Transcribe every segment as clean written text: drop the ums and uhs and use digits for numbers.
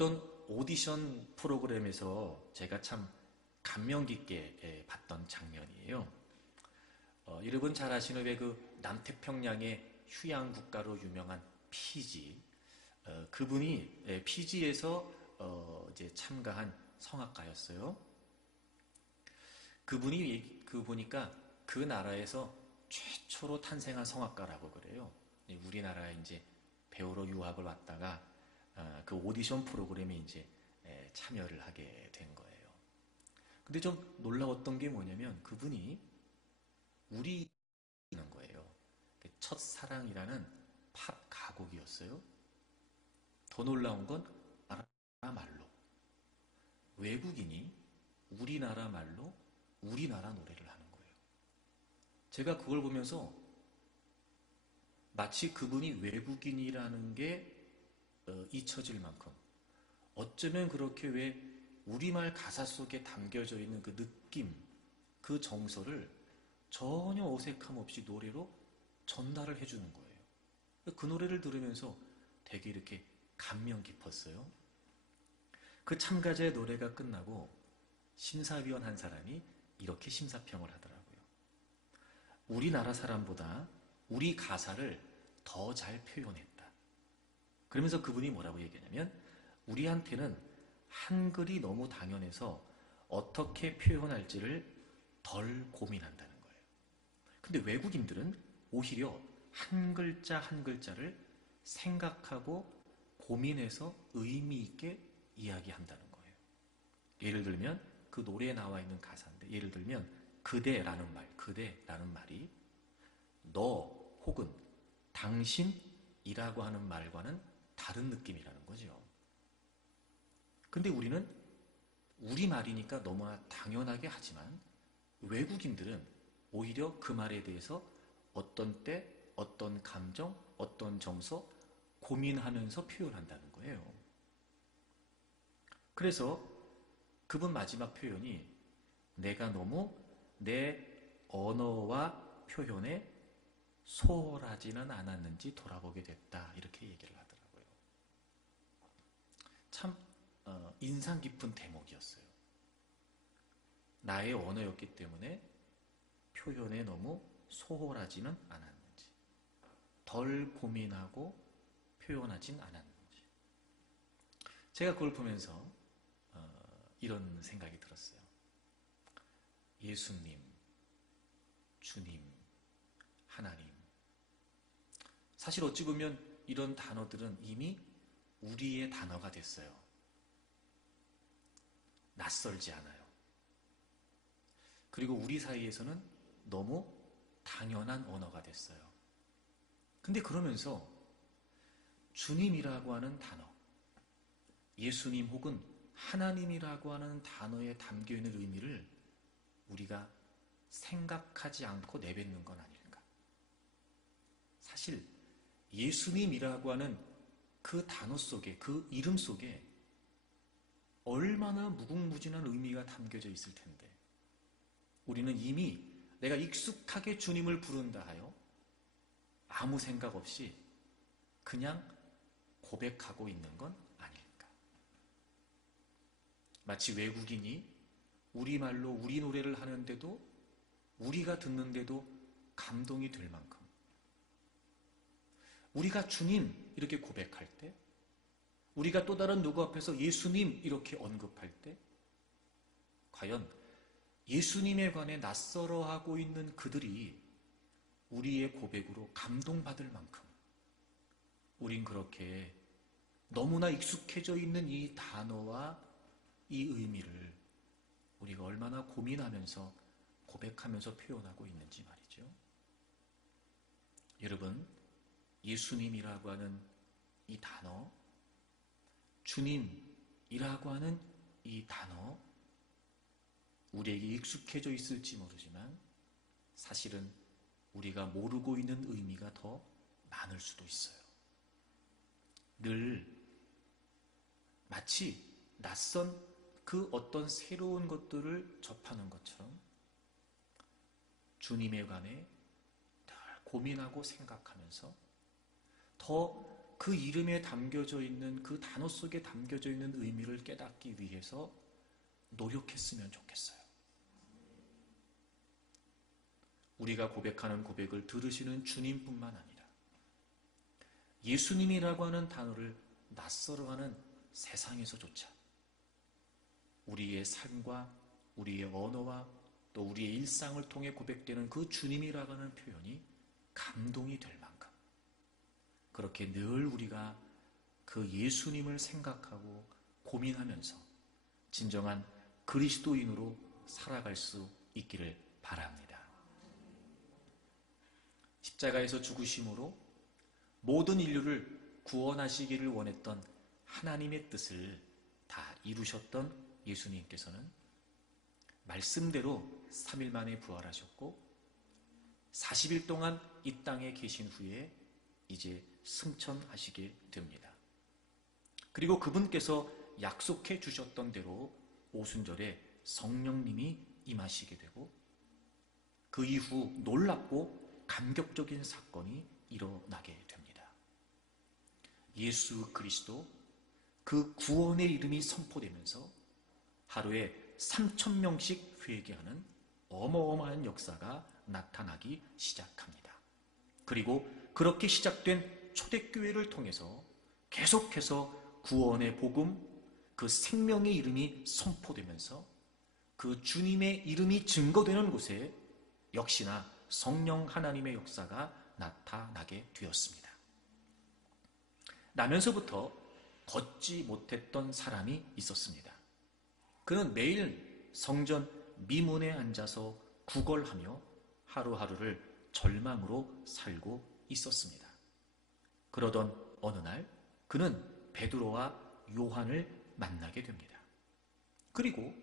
어떤 오디션 프로그램에서 제가 참 감명 깊게 봤던 장면이에요. 여러분 잘 아시는 왜 그 남태평양의 휴양 국가로 유명한 피지, 그분이 피지에서 이제 참가한 성악가였어요. 그분이 그 보니까 그 나라에서 최초로 탄생한 성악가라고 그래요. 우리나라에 이제 배우러 유학을 왔다가 그 오디션 프로그램에 이제 참여를 하게 된 거예요. 근데 좀 놀라웠던 게 뭐냐면 그분이 우리는 거예요. 첫사랑이라는 팝 가곡이었어요. 더 놀라운 건 우리나라 말로 외국인이 우리나라 말로 우리나라 노래를 하는 거예요. 제가 그걸 보면서 마치 그분이 외국인이라는 게 잊혀질 만큼 어쩌면 그렇게 왜 우리말 가사 속에 담겨져 있는 그 느낌, 그 정서를 전혀 어색함 없이 노래로 전달을 해주는 거예요. 그 노래를 들으면서 되게 이렇게 감명 깊었어요. 그 참가자의 노래가 끝나고 심사위원 한 사람이 이렇게 심사평을 하더라고요. 우리나라 사람보다 우리 가사를 더 잘 표현했다. 그러면서 그분이 뭐라고 얘기하냐면 우리한테는 한글이 너무 당연해서 어떻게 표현할지를 덜 고민한다는 거예요. 근데 외국인들은 오히려 한 글자 한 글자를 생각하고 고민해서 의미 있게 이야기한다는 거예요. 예를 들면 그 노래에 나와 있는 가사인데 예를 들면 그대라는 말이 너 혹은 당신이라고 하는 말과는 다른 느낌이라는 거죠. 근데 우리는 우리말이니까 너무나 당연하게 하지만 외국인들은 오히려 그 말에 대해서 어떤 때, 어떤 감정, 어떤 정서 고민하면서 표현한다는 거예요. 그래서 그분 마지막 표현이 내가 너무 내 언어와 표현에 소홀하지는 않았는지 돌아보게 됐다. 이렇게 얘기를 하더라고요. 참 인상 깊은 대목이었어요. 나의 언어였기 때문에 표현에 너무 소홀하지는 않았는지, 덜 고민하고 표현하진 않았는지. 제가 그걸 보면서 이런 생각이 들었어요. 예수님, 주님, 하나님. 사실 어찌 보면 이런 단어들은 이미 우리의 단어가 됐어요. 낯설지 않아요. 그리고 우리 사이에서는 너무 당연한 언어가 됐어요. 근데 그러면서 주님이라고 하는 단어, 예수님 혹은 하나님이라고 하는 단어에 담겨있는 의미를 우리가 생각하지 않고 내뱉는 건 아닐까. 사실 예수님이라고 하는 그 단어 속에, 그 이름 속에 얼마나 무궁무진한 의미가 담겨져 있을 텐데 우리는 이미 내가 익숙하게 주님을 부른다 하여 아무 생각 없이 그냥 고백하고 있는 건 아닐까. 마치 외국인이 우리말로 우리 노래를 하는데도 우리가 듣는데도 감동이 될 만큼 우리가 주님 이렇게 고백할 때 우리가 또 다른 누구 앞에서 예수님 이렇게 언급할 때 과연 예수님에 관해 낯설어하고 있는 그들이 우리의 고백으로 감동받을 만큼 우린 그렇게 너무나 익숙해져 있는 이 단어와 이 의미를 우리가 얼마나 고민하면서 고백하면서 표현하고 있는지 말이죠. 여러분, 예수님이라고 하는 이 단어, 주님이라고 하는 이 단어, 우리에게 익숙해져 있을지 모르지만 사실은 우리가 모르고 있는 의미가 더 많을 수도 있어요. 늘 마치 낯선 그 어떤 새로운 것들을 접하는 것처럼 주님에 관해 늘 고민하고 생각하면서 더 그 이름에 담겨져 있는 그 단어 속에 담겨져 있는 의미를 깨닫기 위해서 노력했으면 좋겠어요. 우리가 고백하는 고백을 들으시는 주님뿐만 아니라 예수님이라고 하는 단어를 낯설어하는 세상에서조차 우리의 삶과 우리의 언어와 또 우리의 일상을 통해 고백되는 그 주님이라고 하는 표현이 감동이 될 만큼 그렇게 늘 우리가 그 예수님을 생각하고 고민하면서 진정한 그리스도인으로 살아갈 수 있기를 바랍니다. 십자가에서 죽으심으로 모든 인류를 구원하시기를 원했던 하나님의 뜻을 다 이루셨던 예수님께서는 말씀대로 3일 만에 부활하셨고 40일 동안 이 땅에 계신 후에 이제 승천하시게 됩니다. 그리고 그분께서 약속해 주셨던 대로 오순절에 성령님이 임하시게 되고 그 이후 놀랍고 감격적인 사건이 일어나게 됩니다. 예수 그리스도 그 구원의 이름이 선포되면서 하루에 3,000명씩 회개하는 어마어마한 역사가 나타나기 시작합니다. 그리고 그렇게 시작된 초대교회를 통해서 계속해서 구원의 복음, 그 생명의 이름이 선포되면서 그 주님의 이름이 증거되는 곳에 역시나 성령 하나님의 역사가 나타나게 되었습니다. 나면서부터 걷지 못했던 사람이 있었습니다. 그는 매일 성전 미문에 앉아서 구걸하며 하루하루를 절망으로 살고 있었습니다. 그러던 어느 날 그는 베드로와 요한을 만나게 됩니다. 그리고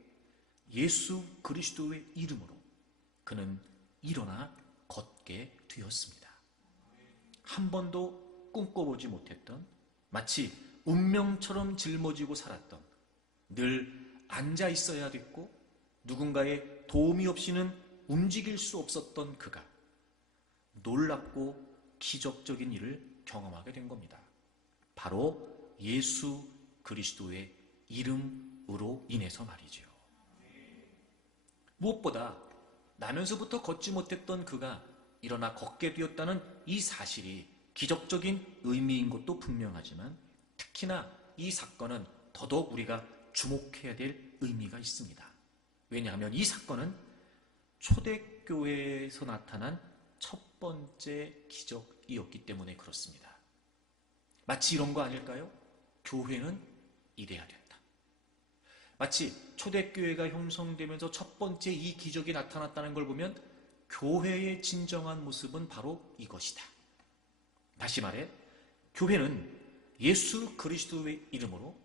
예수 그리스도의 이름으로 그는 일어나 걷게 되었습니다. 한 번도 꿈꿔보지 못했던 마치 운명처럼 짊어지고 살았던 늘 앉아 있어야 됐고 누군가의 도움이 없이는 움직일 수 없었던 그가 놀랍고 기적적인 일을 경험하게 된 겁니다. 바로 예수 그리스도의 이름으로 인해서 말이죠. 무엇보다 나면서부터 걷지 못했던 그가 일어나 걷게 되었다는 이 사실이 기적적인 의미인 것도 분명하지만 특히나 이 사건은 더더욱 우리가 주목해야 될 의미가 있습니다. 왜냐하면 이 사건은 초대교회에서 나타난 첫 번째 기적이었기 때문에 그렇습니다. 마치 이런 거 아닐까요? 교회는 이래야 된다. 마치 초대교회가 형성되면서 첫 번째 이 기적이 나타났다는 걸 보면 교회의 진정한 모습은 바로 이것이다. 다시 말해 교회는 예수 그리스도의 이름으로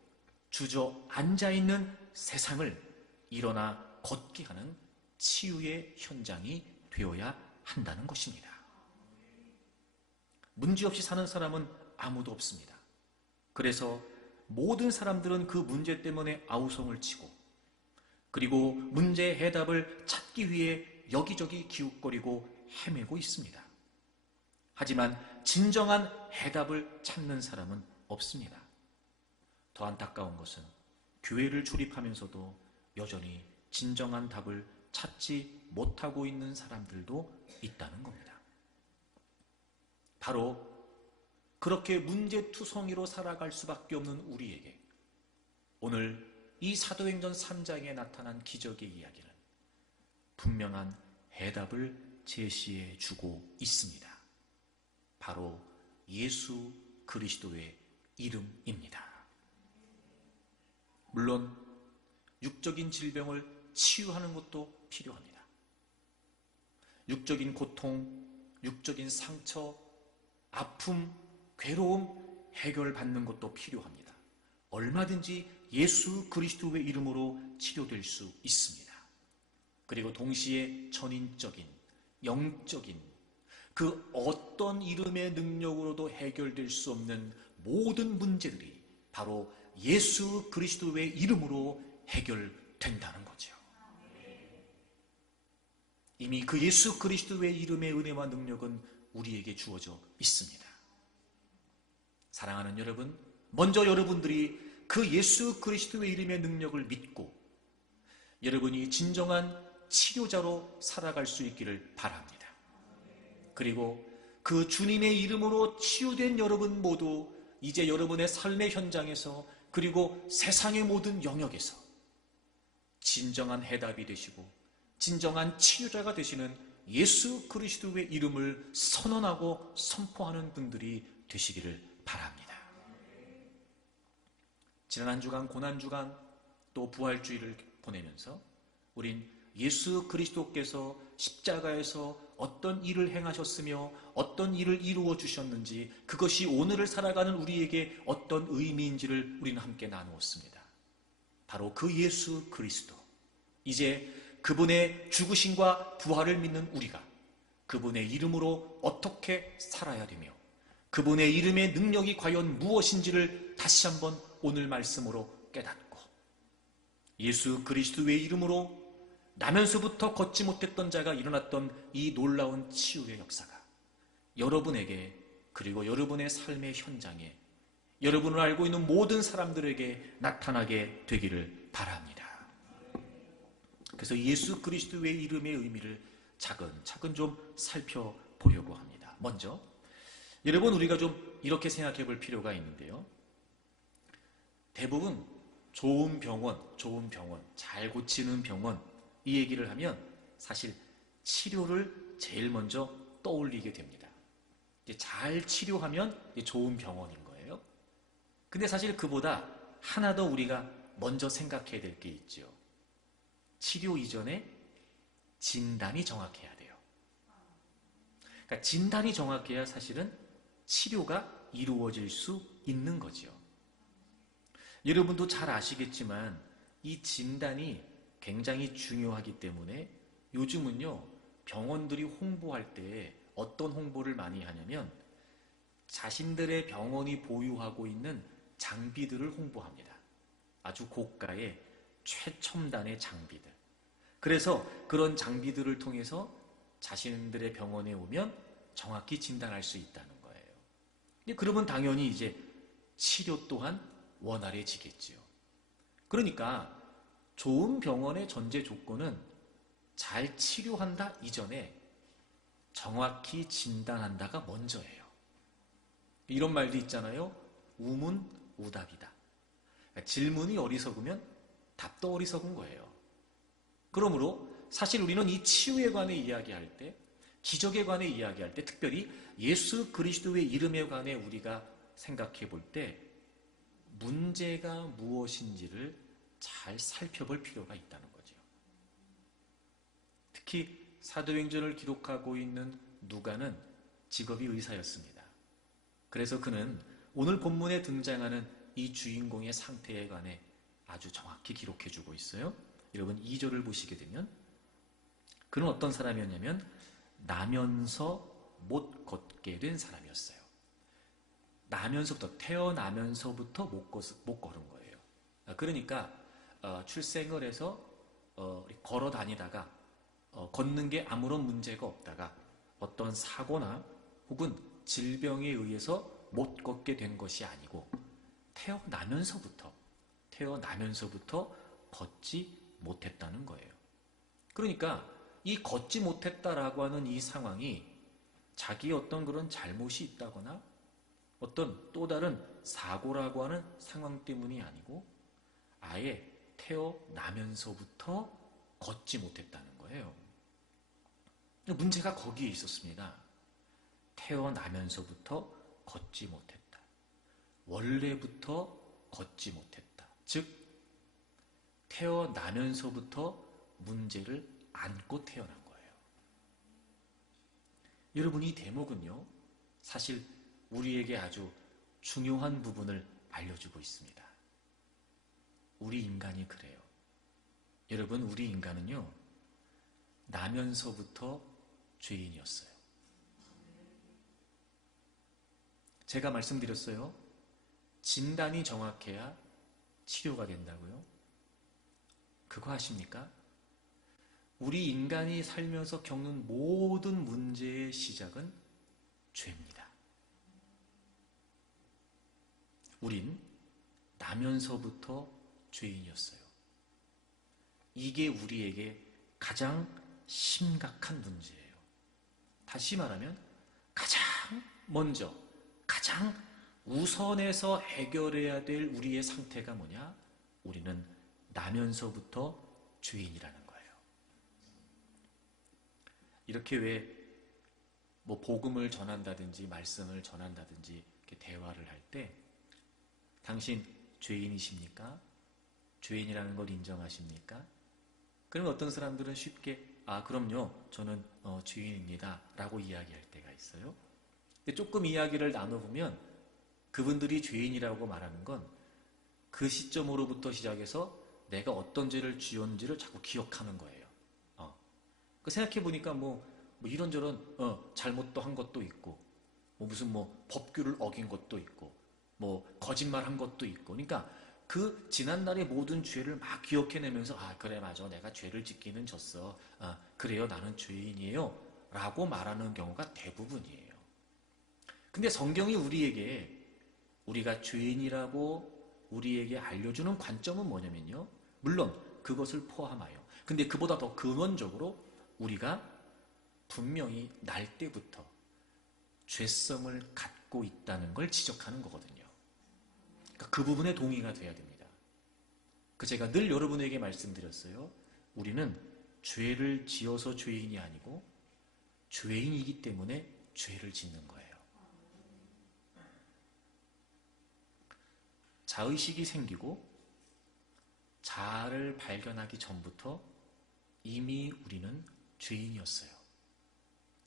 주저앉아있는 세상을 일어나 걷게 하는 치유의 현장이 되어야 한다는 것입니다. 문제없이 사는 사람은 아무도 없습니다. 그래서 모든 사람들은 그 문제 때문에 아우성을 치고 그리고 문제의 해답을 찾기 위해 여기저기 기웃거리고 헤매고 있습니다. 하지만 진정한 해답을 찾는 사람은 없습니다. 더 안타까운 것은 교회를 출입하면서도 여전히 진정한 답을 찾지 못하고 있는 사람들도 있다는 겁니다. 바로 그렇게 문제투성이로 살아갈 수밖에 없는 우리에게 오늘 이 사도행전 3장에 나타난 기적의 이야기는 분명한 해답을 제시해 주고 있습니다. 바로 예수 그리스도의 이름입니다. 물론 육적인 질병을 치유하는 것도 필요합니다. 육적인 고통, 육적인 상처, 아픔, 괴로움 해결받는 것도 필요합니다. 얼마든지 예수 그리스도의 이름으로 치료될 수 있습니다. 그리고 동시에 전인적인, 영적인 그 어떤 이름의 능력으로도 해결될 수 없는 모든 문제들이 바로 예수 그리스도의 이름으로 해결된다는 거죠. 이미 그 예수 그리스도의 이름의 은혜와 능력은 우리에게 주어져 있습니다. 사랑하는 여러분, 먼저 여러분들이 그 예수 그리스도의 이름의 능력을 믿고 여러분이 진정한 치료자로 살아갈 수 있기를 바랍니다. 그리고 그 주님의 이름으로 치유된 여러분 모두 이제 여러분의 삶의 현장에서 그리고 세상의 모든 영역에서 진정한 해답이 되시고 진정한 치유자가 되시는 예수 그리스도의 이름을 선언하고 선포하는 분들이 되시기를 바랍니다. 지난 한 주간 고난주간 또 부활주의를 보내면서 우린 예수 그리스도께서 십자가에서 어떤 일을 행하셨으며 어떤 일을 이루어 주셨는지 그것이 오늘을 살아가는 우리에게 어떤 의미인지를 우리는 함께 나누었습니다. 바로 그 예수 그리스도, 이제 그분의 죽으심과 부활을 믿는 우리가 그분의 이름으로 어떻게 살아야 되며 그분의 이름의 능력이 과연 무엇인지를 다시 한번 오늘 말씀으로 깨닫고 예수 그리스도의 이름으로 나면서부터 걷지 못했던 자가 일어났던 이 놀라운 치유의 역사가 여러분에게 그리고 여러분의 삶의 현장에 여러분을 알고 있는 모든 사람들에게 나타나게 되기를 바랍니다. 그래서 예수 그리스도의 이름의 의미를 차근차근 좀 살펴보려고 합니다. 먼저 여러분, 우리가 좀 이렇게 생각해 볼 필요가 있는데요. 대부분 좋은 병원, 잘 고치는 병원 이 얘기를 하면 사실 치료를 제일 먼저 떠올리게 됩니다. 잘 치료하면 좋은 병원인 거예요. 근데 사실 그보다 하나 더 우리가 먼저 생각해야 될 게 있죠. 치료 이전에 진단이 정확해야 돼요. 그러니까 진단이 정확해야 사실은 치료가 이루어질 수 있는 거죠. 여러분도 잘 아시겠지만 이 진단이 굉장히 중요하기 때문에 요즘은요, 병원들이 홍보할 때 어떤 홍보를 많이 하냐면 자신들의 병원이 보유하고 있는 장비들을 홍보합니다. 아주 고가의 최첨단의 장비들. 그래서 그런 장비들을 통해서 자신들의 병원에 오면 정확히 진단할 수 있다는 거예요. 그러면 당연히 이제 치료 또한 원활해지겠지요. 그러니까 좋은 병원의 전제 조건은 잘 치료한다 이전에 정확히 진단한다가 먼저예요. 이런 말도 있잖아요. 우문우답이다. 질문이 어리석으면 답도 어리석은 거예요. 그러므로 사실 우리는 이 치유에 관해 이야기할 때, 기적에 관해 이야기할 때, 특별히 예수 그리스도의 이름에 관해 우리가 생각해 볼 때 문제가 무엇인지를 잘 살펴볼 필요가 있다는 거죠. 특히 사도행전을 기록하고 있는 누가는 직업이 의사였습니다. 그래서 그는 오늘 본문에 등장하는 이 주인공의 상태에 관해 아주 정확히 기록해주고 있어요. 여러분 2절을 보시게 되면 그는 어떤 사람이었냐면 나면서 못 걷게 된 사람이었어요. 태어나면서부터 못 걸은 거예요. 그러니까 출생을 해서 걸어 다니다가 걷는 게 아무런 문제가 없다가 어떤 사고나 혹은 질병에 의해서 못 걷게 된 것이 아니고 태어나면서부터 걷지 못했다는 거예요. 그러니까 이 걷지 못했다라고 하는 이 상황이 자기의 어떤 그런 잘못이 있다거나 어떤 또 다른 사고라고 하는 상황 때문이 아니고 아예 태어나면서부터 걷지 못했다는 거예요. 문제가 거기에 있었습니다. 태어나면서부터 걷지 못했다. 원래부터 걷지 못했다. 즉 태어나면서부터 문제를 안고 태어난 거예요. 여러분, 이 대목은요, 사실 우리에게 아주 중요한 부분을 알려주고 있습니다. 우리 인간이 그래요. 여러분, 우리 인간은요, 나면서부터 죄인이었어요. 제가 말씀드렸어요. 진단이 정확해야 치료가 된다고요. 그거 아십니까? 우리 인간이 살면서 겪는 모든 문제의 시작은 죄입니다. 우린 나면서부터 죄인이었어요. 이게 우리에게 가장 심각한 문제예요. 다시 말하면 가장 먼저, 가장 우선해서 해결해야 될 우리의 상태가 뭐냐? 우리는 나면서부터 죄인이라는 거예요. 이렇게 왜 뭐 복음을 전한다든지 말씀을 전한다든지 이렇게 대화를 할 때 당신 죄인이십니까? 죄인이라는 걸 인정하십니까? 그러면 어떤 사람들은 쉽게 그럼요, 저는 죄인입니다 라고 이야기할 때가 있어요. 근데 조금 이야기를 나눠보면 그분들이 죄인이라고 말하는 건 그 시점으로부터 시작해서 내가 어떤 죄를 지었는지를 자꾸 기억하는 거예요. 생각해보니까 뭐 이런저런 잘못도 한 것도 있고 무슨 법규를 어긴 것도 있고 거짓말 한 것도 있고, 그러니까 그 지난날의 모든 죄를 막 기억해내면서 그래 맞아 내가 죄를 짓기는 졌어, 그래요 나는 죄인이에요 라고 말하는 경우가 대부분이에요. 근데 성경이 우리가 죄인이라고 우리에게 알려주는 관점은 뭐냐면요, 물론 그것을 포함하여, 근데 그보다 더 근원적으로 우리가 분명히 날 때부터 죄성을 갖고 있다는 걸 지적하는 거거든요. 그러니까 그 부분에 동의가 돼야 됩니다. 제가 늘 여러분에게 말씀드렸어요. 우리는 죄를 지어서 죄인이 아니고 죄인이기 때문에 죄를 짓는 거예요. 자의식이 생기고 자아를 발견하기 전부터 이미 우리는 죄인이었어요.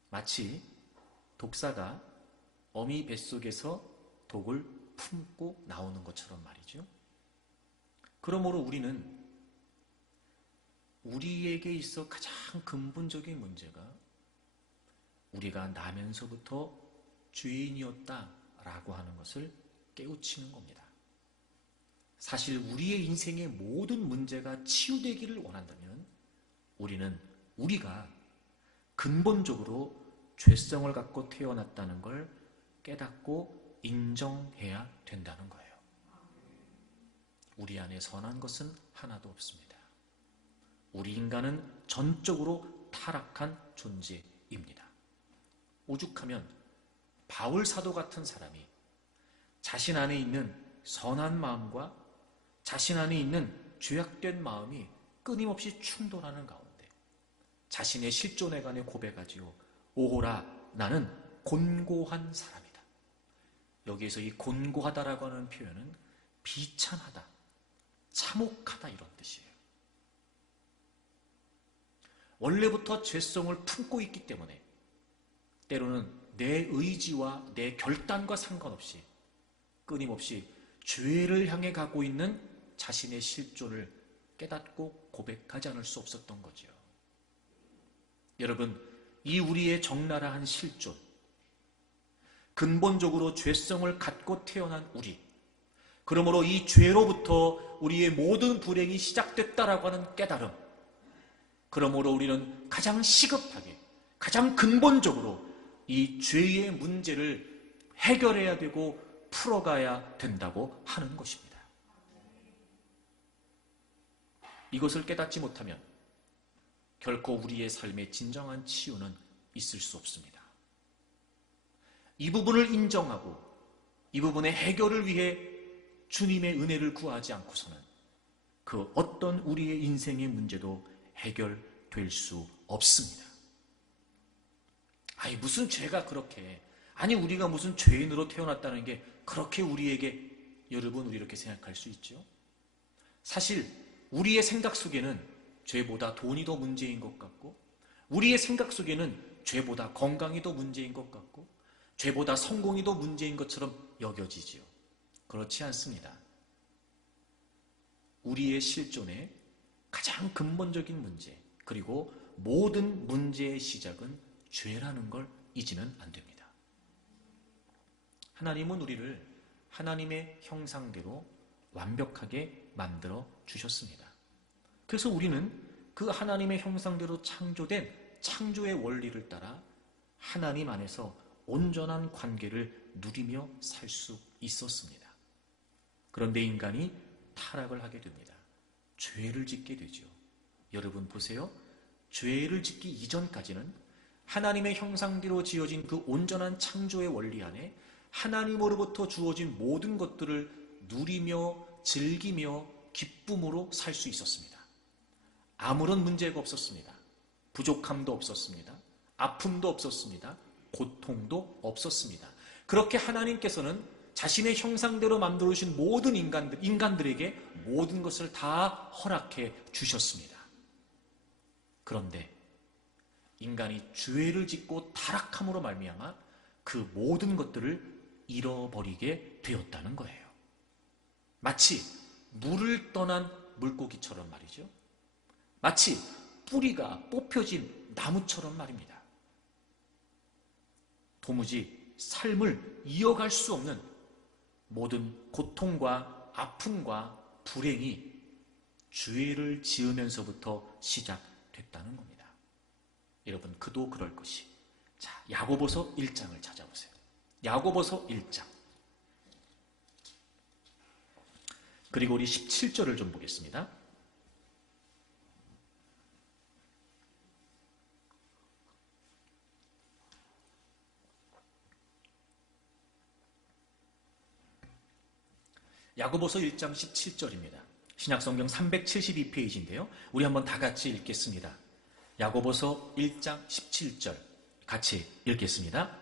마치 독사가 어미 뱃속에서 독을 품고 나오는 것처럼 말이죠. 그러므로 우리는 우리에게 있어 가장 근본적인 문제가 우리가 나면서부터 죄인이었다라고 하는 것을 깨우치는 겁니다. 사실 우리의 인생의 모든 문제가 치유되기를 원한다면 우리가 근본적으로 죄성을 갖고 태어났다는 걸 깨닫고 인정해야 된다는 거예요. 우리 안에 선한 것은 하나도 없습니다. 우리 인간은 전적으로 타락한 존재입니다. 오죽하면 바울 사도 같은 사람이 자신 안에 있는 선한 마음과 자신 안에 있는 죄악된 마음이 끊임없이 충돌하는 가운데 자신의 실존에 관해 고백하지요. 오호라 나는 곤고한 사람이다. 여기에서 이 곤고하다라고 하는 표현은 비참하다, 참혹하다 이런 뜻이에요. 원래부터 죄성을 품고 있기 때문에 때로는 내 의지와 내 결단과 상관없이 끊임없이 죄를 향해 가고 있는 자신의 실존을 깨닫고 고백하지 않을 수 없었던 거죠. 여러분, 이 우리의 적나라한 실존, 근본적으로 죄성을 갖고 태어난 우리, 그러므로 이 죄로부터 우리의 모든 불행이 시작됐다라고 하는 깨달음, 그러므로 우리는 가장 시급하게, 가장 근본적으로 이 죄의 문제를 해결해야 되고 풀어가야 된다고 하는 것입니다. 이것을 깨닫지 못하면 결코 우리의 삶의 진정한 치유는 있을 수 없습니다. 이 부분을 인정하고 이 부분의 해결을 위해 주님의 은혜를 구하지 않고서는 그 어떤 우리의 인생의 문제도 해결될 수 없습니다. 무슨 죄가 그렇게, 우리가 무슨 죄인으로 태어났다는 게 그렇게 우리에게, 여러분 우리 이렇게 생각할 수 있죠? 사실 우리의 생각 속에는 죄보다 돈이 더 문제인 것 같고, 우리의 생각 속에는 죄보다 건강이 더 문제인 것 같고, 죄보다 성공이 더 문제인 것처럼 여겨지지요. 그렇지 않습니다. 우리의 실존의 가장 근본적인 문제, 그리고 모든 문제의 시작은 죄라는 걸 잊으면 안 됩니다. 하나님은 우리를 하나님의 형상대로 완벽하게 만들어 주셨습니다. 그래서 우리는 그 하나님의 형상대로 창조된 창조의 원리를 따라 하나님 안에서 온전한 관계를 누리며 살 수 있었습니다. 그런데 인간이 타락을 하게 됩니다. 죄를 짓게 되죠. 여러분 보세요. 죄를 짓기 이전까지는 하나님의 형상대로 지어진 그 온전한 창조의 원리 안에 하나님으로부터 주어진 모든 것들을 누리며 즐기며 기쁨으로 살 수 있었습니다. 아무런 문제가 없었습니다. 부족함도 없었습니다. 아픔도 없었습니다. 고통도 없었습니다. 그렇게 하나님께서는 자신의 형상대로 만들어주신 모든 인간들에게 모든 것을 다 허락해 주셨습니다. 그런데 인간이 죄를 짓고 타락함으로 말미암아 그 모든 것들을 잃어버리게 되었다는 거예요. 마치 물을 떠난 물고기처럼 말이죠. 마치 뿌리가 뽑혀진 나무처럼 말입니다. 도무지 삶을 이어갈 수 없는 모든 고통과 아픔과 불행이 죄를 지으면서부터 시작됐다는 겁니다. 여러분, 그도 그럴 것이. 자, 야고보서 1장을 찾아보세요. 야고보서 1장. 그리고 우리 17절을 좀 보겠습니다. 야고보서 1장 17절입니다. 신약성경 372페이지인데요. 우리 한번 다 같이 읽겠습니다. 야고보서 1장 17절 같이 읽겠습니다.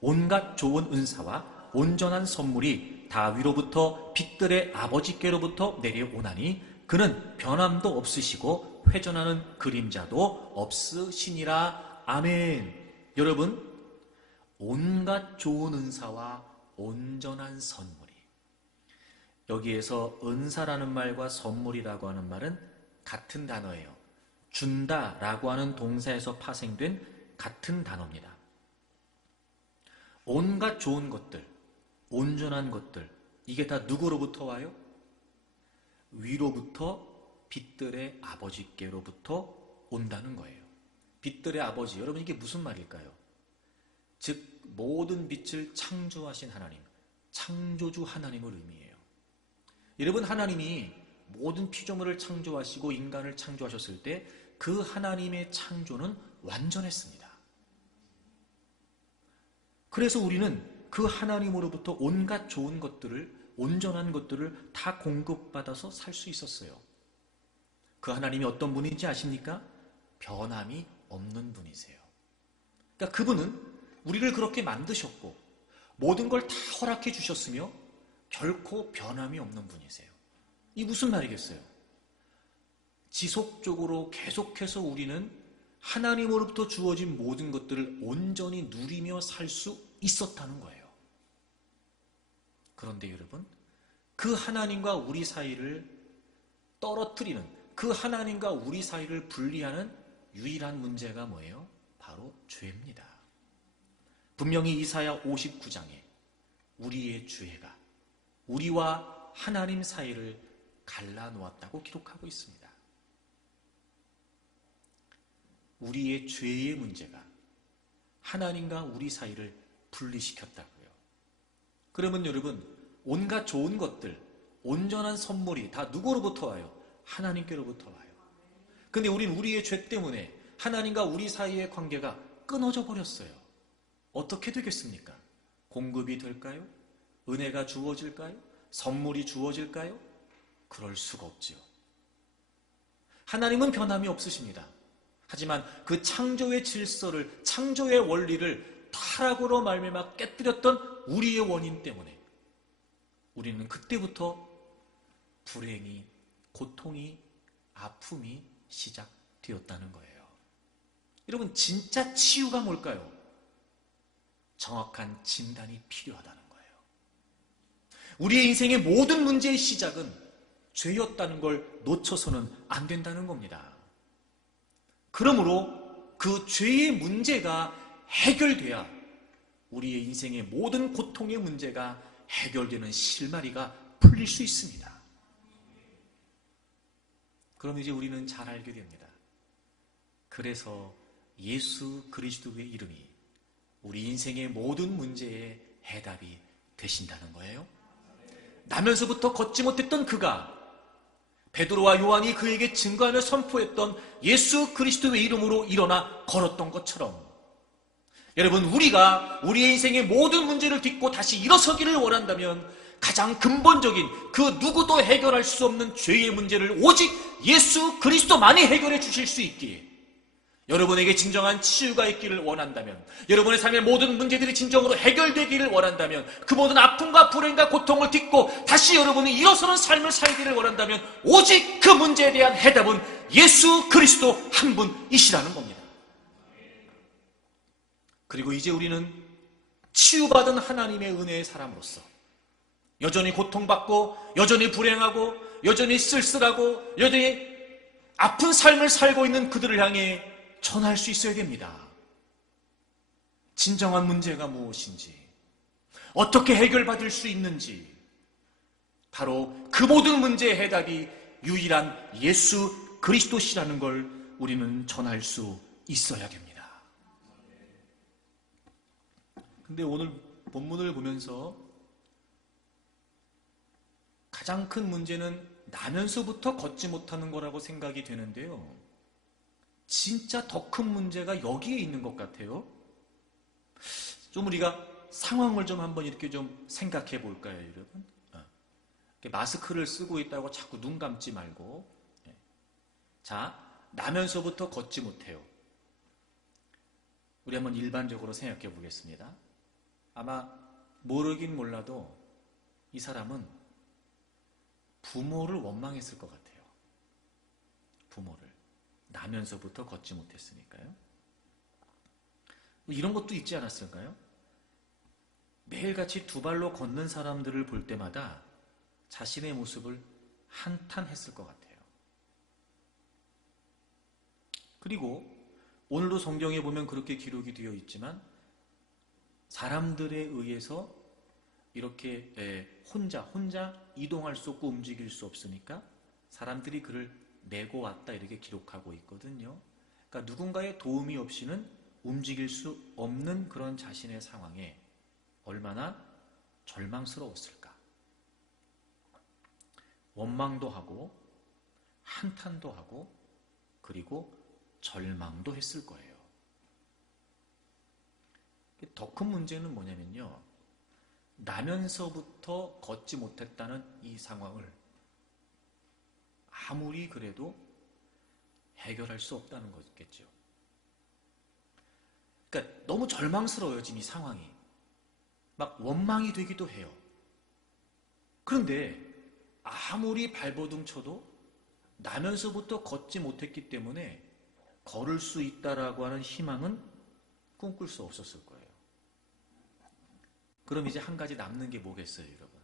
온갖 좋은 은사와 온전한 선물이 다 위로부터 빛들의 아버지께로부터 내려오나니 그는 변함도 없으시고 회전하는 그림자도 없으시니라. 아멘. 여러분, 온갖 좋은 은사와 온전한 선물이, 여기에서 은사라는 말과 선물이라고 하는 말은 같은 단어예요. 준다라고 하는 동사에서 파생된 같은 단어입니다. 온갖 좋은 것들, 온전한 것들, 이게 다 누구로부터 와요? 위로부터 빛들의 아버지께로부터 온다는 거예요. 빛들의 아버지, 여러분 이게 무슨 말일까요? 즉 모든 빛을 창조하신 하나님, 창조주 하나님을 의미해요. 여러분, 하나님이 모든 피조물을 창조하시고 인간을 창조하셨을 때 그 하나님의 창조는 완전했습니다. 그래서 우리는 그 하나님으로부터 온갖 좋은 것들을, 온전한 것들을 다 공급받아서 살 수 있었어요. 그 하나님이 어떤 분인지 아십니까? 변함이 없는 분이세요. 그러니까 그분은 우리를 그렇게 만드셨고 모든 걸 다 허락해 주셨으며 결코 변함이 없는 분이세요. 이 무슨 말이겠어요? 지속적으로 계속해서 우리는 하나님으로부터 주어진 모든 것들을 온전히 누리며 살 수 있었다는 거예요. 그런데 여러분, 그 하나님과 우리 사이를 떨어뜨리는, 그 하나님과 우리 사이를 분리하는 유일한 문제가 뭐예요? 바로 죄입니다. 분명히 이사야 59장에 우리의 죄가 우리와 하나님 사이를 갈라놓았다고 기록하고 있습니다. 우리의 죄의 문제가 하나님과 우리 사이를 분리시켰다고요. 그러면 여러분, 온갖 좋은 것들, 온전한 선물이 다 누구로부터 와요? 하나님께로부터 와요. 근데 우린 우리의 죄 때문에 하나님과 우리 사이의 관계가 끊어져 버렸어요. 어떻게 되겠습니까? 공급이 될까요? 은혜가 주어질까요? 선물이 주어질까요? 그럴 수가 없지요. 하나님은 변함이 없으십니다. 하지만 그 창조의 질서를, 창조의 원리를 타락으로 말미암아 깨뜨렸던 우리의 원인 때문에 우리는 그때부터 불행이, 고통이, 아픔이 시작되었다는 거예요. 여러분, 진짜 치유가 뭘까요? 정확한 진단이 필요하다는 거예요. 우리의 인생의 모든 문제의 시작은 죄였다는 걸 놓쳐서는 안 된다는 겁니다. 그러므로 그 죄의 문제가 해결돼야 우리의 인생의 모든 고통의 문제가 해결되는 실마리가 풀릴 수 있습니다. 그럼 이제 우리는 잘 알게 됩니다. 그래서 예수 그리스도의 이름이 우리 인생의 모든 문제의 해답이 되신다는 거예요. 나면서부터 걷지 못했던 그가 베드로와 요한이 그에게 증거하며 선포했던 예수 그리스도의 이름으로 일어나 걸었던 것처럼 여러분, 우리가 우리의 인생의 모든 문제를 딛고 다시 일어서기를 원한다면 가장 근본적인 그 누구도 해결할 수 없는 죄의 문제를 오직 예수 그리스도만이 해결해 주실 수 있기에 여러분에게 진정한 치유가 있기를 원한다면, 여러분의 삶의 모든 문제들이 진정으로 해결되기를 원한다면, 그 모든 아픔과 불행과 고통을 딛고 다시 여러분이 일어서는 삶을 살기를 원한다면 오직 그 문제에 대한 해답은 예수 그리스도 한 분이시라는 겁니다. 그리고 이제 우리는 치유받은 하나님의 은혜의 사람으로서 여전히 고통받고 여전히 불행하고 여전히 쓸쓸하고 여전히 아픈 삶을 살고 있는 그들을 향해 전할 수 있어야 됩니다. 진정한 문제가 무엇인지, 어떻게 해결받을 수 있는지, 바로 그 모든 문제의 해답이 유일한 예수 그리스도시라는 걸 우리는 전할 수 있어야 됩니다. 근데 오늘 본문을 보면서 가장 큰 문제는 나면서부터 걷지 못하는 거라고 생각이 되는데요. 진짜 더 큰 문제가 여기에 있는 것 같아요. 좀 우리가 상황을 좀 한번 이렇게 좀 생각해 볼까요, 여러분? 마스크를 쓰고 있다고 자꾸 눈 감지 말고. 자, 나면서부터 걷지 못해요. 우리 한번 일반적으로 생각해 보겠습니다. 아마 모르긴 몰라도 이 사람은 부모를 원망했을 것 같아요. 부모를. 나면서부터 걷지 못했으니까요. 이런 것도 있지 않았을까요? 매일같이 두 발로 걷는 사람들을 볼 때마다 자신의 모습을 한탄했을 것 같아요. 그리고 오늘도 성경에 보면 그렇게 기록이 되어 있지만 사람들에 의해서 이렇게 혼자 이동할 수 없고 움직일 수 없으니까 사람들이 그를 메고 왔다 이렇게 기록하고 있거든요. 그러니까 누군가의 도움이 없이는 움직일 수 없는 그런 자신의 상황에 얼마나 절망스러웠을까. 원망도 하고 한탄도 하고 그리고 절망도 했을 거예요. 더 큰 문제는 뭐냐면요. 나면서부터 걷지 못했다는 이 상황을 아무리 그래도 해결할 수 없다는 거겠죠. 그러니까 너무 절망스러워요, 지금 이 상황이. 막 원망이 되기도 해요. 그런데 아무리 발버둥 쳐도 나면서부터 걷지 못했기 때문에 걸을 수 있다라고 하는 희망은 꿈꿀 수 없었을 거예요. 그럼 이제 한 가지 남는 게 뭐겠어요, 여러분?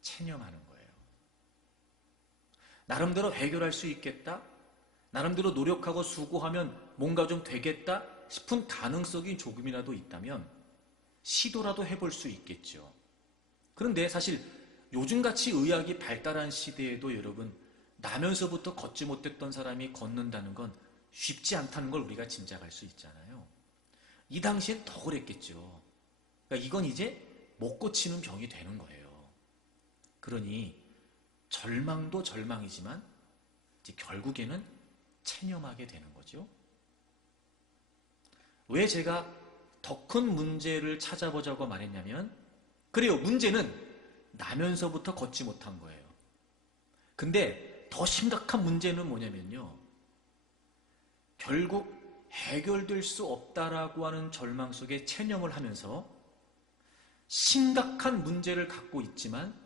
체념하는 거예요. 나름대로 해결할 수 있겠다? 나름대로 노력하고 수고하면 뭔가 좀 되겠다 싶은 가능성이 조금이라도 있다면 시도라도 해볼 수 있겠죠. 그런데 사실 요즘같이 의학이 발달한 시대에도 여러분 나면서부터 걷지 못했던 사람이 걷는다는 건 쉽지 않다는 걸 우리가 짐작할 수 있잖아요. 이 당시엔 더 그랬겠죠. 그러니까 이건 이제 못 고치는 병이 되는 거예요. 그러니 절망도 절망이지만 이제 결국에는 체념하게 되는 거죠. 왜 제가 더 큰 문제를 찾아보자고 말했냐면 그래요. 문제는 나면서부터 걷지 못한 거예요. 근데 더 심각한 문제는 뭐냐면요. 결국 해결될 수 없다라고 하는 절망 속에 체념을 하면서 심각한 문제를 갖고 있지만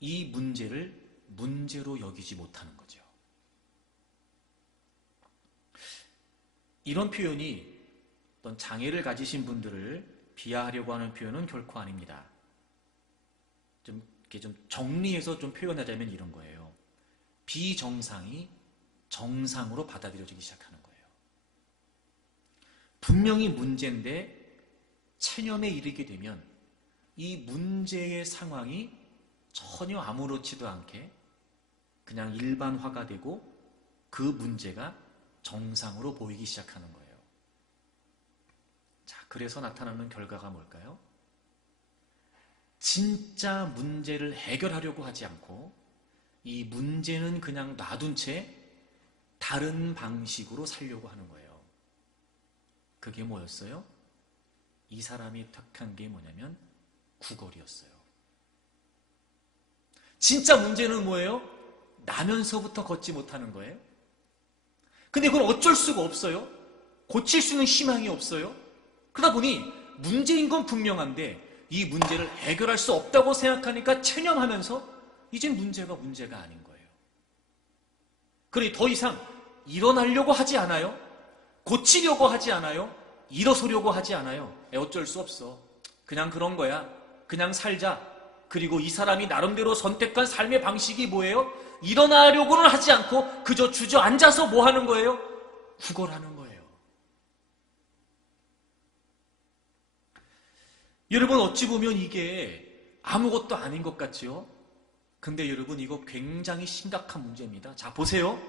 이 문제를 문제로 여기지 못하는 거죠. 이런 표현이 어떤 장애를 가지신 분들을 비하하려고 하는 표현은 결코 아닙니다. 이렇게 좀 정리해서 좀 표현하자면 이런 거예요. 비정상이 정상으로 받아들여지기 시작하는 거예요. 분명히 문제인데 체념에 이르게 되면 이 문제의 상황이 전혀 아무렇지도 않게 그냥 일반화가 되고 그 문제가 정상으로 보이기 시작하는 거예요. 자, 그래서 나타나는 결과가 뭘까요? 진짜 문제를 해결하려고 하지 않고 이 문제는 그냥 놔둔 채 다른 방식으로 살려고 하는 거예요. 그게 뭐였어요? 이 사람이 택한 게 뭐냐면 구걸이었어요. 진짜 문제는 뭐예요? 나면서부터 걷지 못하는 거예요. 근데 그건 어쩔 수가 없어요. 고칠 수 있는 희망이 없어요. 그러다 보니 문제인 건 분명한데 이 문제를 해결할 수 없다고 생각하니까 체념하면서 이젠 문제가 아닌 거예요. 그러니 더 이상 일어나려고 하지 않아요. 고치려고 하지 않아요. 일어서려고 하지 않아요. 어쩔 수 없어. 그냥 그런 거야. 그냥 살자. 그리고 이 사람이 나름대로 선택한 삶의 방식이 뭐예요? 일어나려고는 하지 않고 그저 주저앉아서 뭐 하는 거예요? 구걸하는 거예요. 여러분, 어찌 보면 이게 아무것도 아닌 것 같죠? 근데 여러분, 이거 굉장히 심각한 문제입니다. 자, 보세요.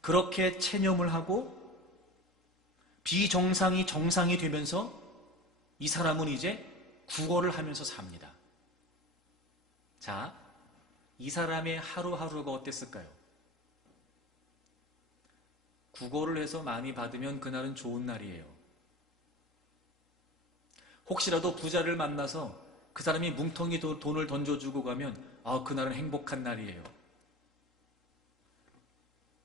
그렇게 체념을 하고 비정상이 정상이 되면서 이 사람은 이제 구걸을 하면서 삽니다. 자, 이 사람의 하루하루가 어땠을까요? 구걸을 해서 많이 받으면 그날은 좋은 날이에요. 혹시라도 부자를 만나서 그 사람이 뭉텅이 돈을 던져주고 가면 그날은 행복한 날이에요.